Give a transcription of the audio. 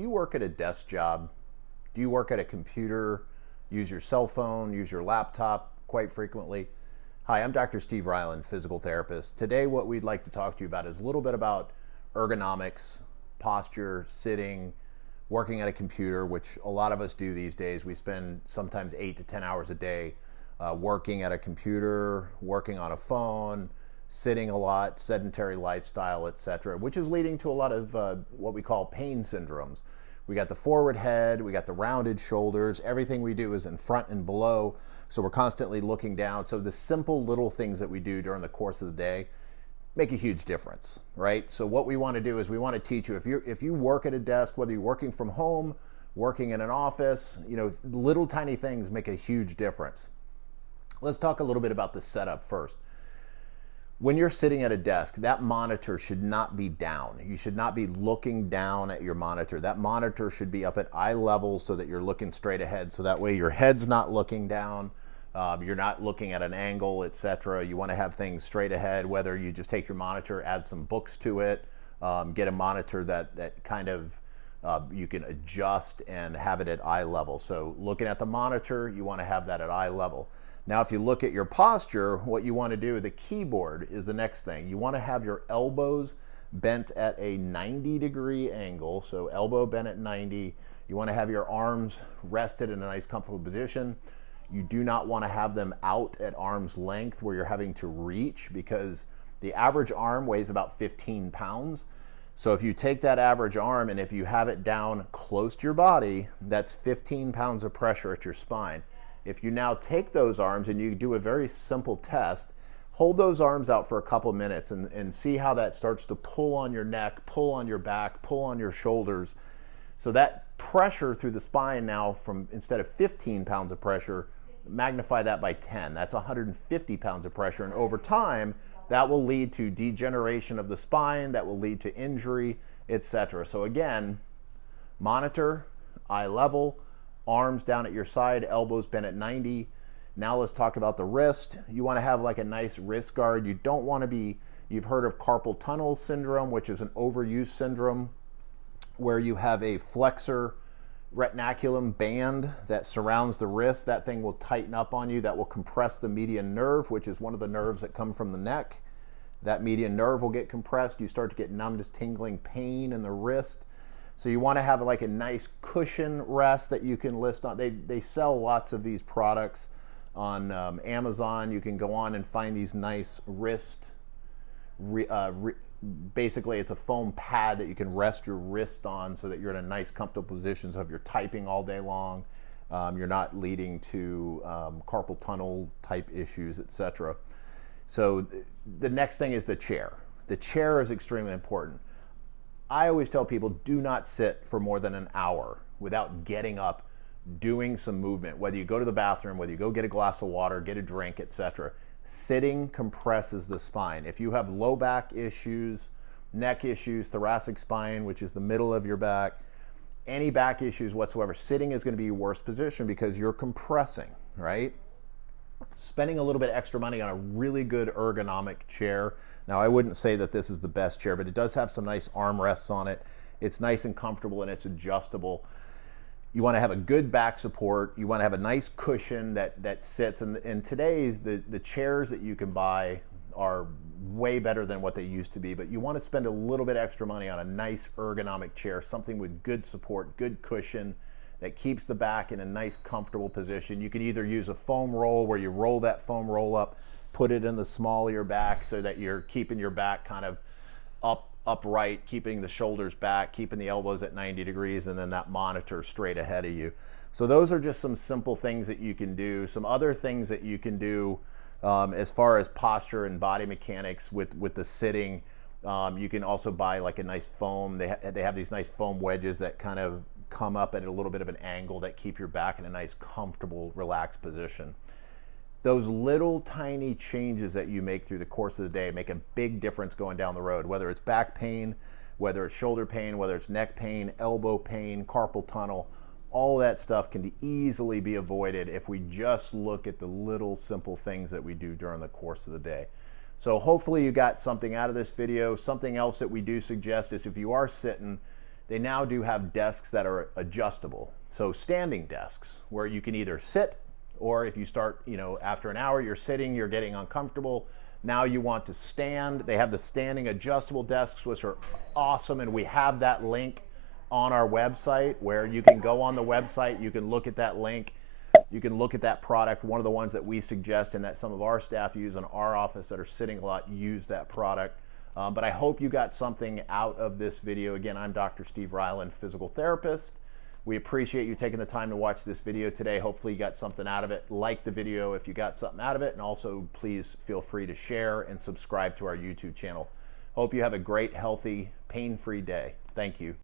do you work at a desk job? Do you work at a computer, use your cell phone, use your laptop quite frequently? Hi, I'm Dr. Steve Ryland, physical therapist. Today what we'd like to talk to you about is a little bit about ergonomics, posture, sitting, working at a computer, which a lot of us do these days. We spend sometimes 8 to 10 hours a day working at a computer, working on a phone, sitting a lot, sedentary lifestyle, etc., which is leading to a lot of what we call pain syndromes. We got the forward head, we got the rounded shoulders, everything we do is in front and below, so we're constantly looking down. So the simple little things that we do during the course of the day make a huge difference, right? So what we want to do is we want to teach you, if you work at a desk, whether you're working from home, working in an office, little tiny things make a huge difference. Let's talk a little bit about the setup first. When you're sitting at a desk, that monitor should not be down. You should not be looking down at your monitor. That monitor should be up at eye level so that you're looking straight ahead. So that way your head's not looking down, you're not looking at an angle, etc. You want to have things straight ahead, whether you just take your monitor, add some books to it, get a monitor that kind of you can adjust and have it at eye level. So looking at the monitor, you want to have that at eye level. Now, if you look at your posture, what you want to do, the keyboard is the next thing. You want to have your elbows bent at a 90-degree angle, so elbow bent at 90. You want to have your arms rested in a nice, comfortable position. You do not want to have them out at arm's length where you're having to reach, because the average arm weighs about 15 pounds. So if you take that average arm and if you have it down close to your body, that's 15 pounds of pressure at your spine. If you now take those arms and you do a very simple test, hold those arms out for a couple minutes and see how that starts to pull on your neck, pull on your back, pull on your shoulders. So that pressure through the spine now, from instead of 15 pounds of pressure, magnify that by 10. That's 150 pounds of pressure. And over time, that will lead to degeneration of the spine, that will lead to injury, etc. So again, monitor, eye level, arms down at your side, elbows bent at 90. Now let's talk about the wrist. You want to have like a nice wrist guard. You don't want to be, you've heard of carpal tunnel syndrome, which is an overuse syndrome, where you have a flexor retinaculum band that surrounds the wrist. That thing will tighten up on you. That will compress the median nerve, which is one of the nerves that come from the neck. That median nerve will get compressed. You start to get numbness, tingling, pain in the wrist. So you want to have like a nice cushion rest that you can list on. They sell lots of these products on Amazon. You can go on and find these nice wrist, basically it's a foam pad that you can rest your wrist on so that you're in a nice comfortable position. So if you're typing all day long, you're not leading to carpal tunnel type issues, etc. So the next thing is the chair. The chair is extremely important. I always tell people, do not sit for more than an hour without getting up, doing some movement, whether you go to the bathroom, whether you go get a glass of water, get a drink, etc. Sitting compresses the spine. If you have low back issues, neck issues, thoracic spine, which is the middle of your back, any back issues whatsoever, sitting is going to be your worst position because you're compressing, right? Spending a little bit extra money on a really good ergonomic chair. Now, I wouldn't say that this is the best chair, but it does have some nice armrests on it. It's nice and comfortable and it's adjustable. You want to have a good back support. You want to have a nice cushion that sits. And today's, the chairs that you can buy are way better than what they used to be, but you want to spend a little bit extra money on a nice ergonomic chair, something with good support, good cushion, that keeps the back in a nice comfortable position. You can either use a foam roll where you roll that foam roll up, put it in the small of your back so that you're keeping your back kind of upright, keeping the shoulders back, keeping the elbows at 90 degrees, and then that monitor straight ahead of you. So those are just some simple things that you can do. Some other things that you can do as far as posture and body mechanics with the sitting. You can also buy like a nice foam. They have these nice foam wedges that kind of come up at a little bit of an angle that keep your back in a nice, comfortable, relaxed position. Those little tiny changes that you make through the course of the day make a big difference going down the road, whether it's back pain, whether it's shoulder pain, whether it's neck pain, elbow pain, carpal tunnel. All that stuff can easily be avoided if we just look at the little simple things that we do during the course of the day. So hopefully you got something out of this video. Something else that we do suggest is if you are sitting, they now do have desks that are adjustable. So standing desks where you can either sit, or if you start, after an hour you're sitting, you're getting uncomfortable. Now you want to stand. They have the standing adjustable desks, which are awesome. And we have that link on our website where you can go on the website, you can look at that link, you can look at that product. One of the ones that we suggest and that some of our staff use in our office that are sitting a lot use that product. But I hope you got something out of this video. Again, I'm Dr. Steve Ryland, physical therapist. We appreciate you taking the time to watch this video today. Hopefully you got something out of it. Like the video if you got something out of it, and also please feel free to share and subscribe to our YouTube channel. Hope you have a great, healthy, pain-free day. Thank you.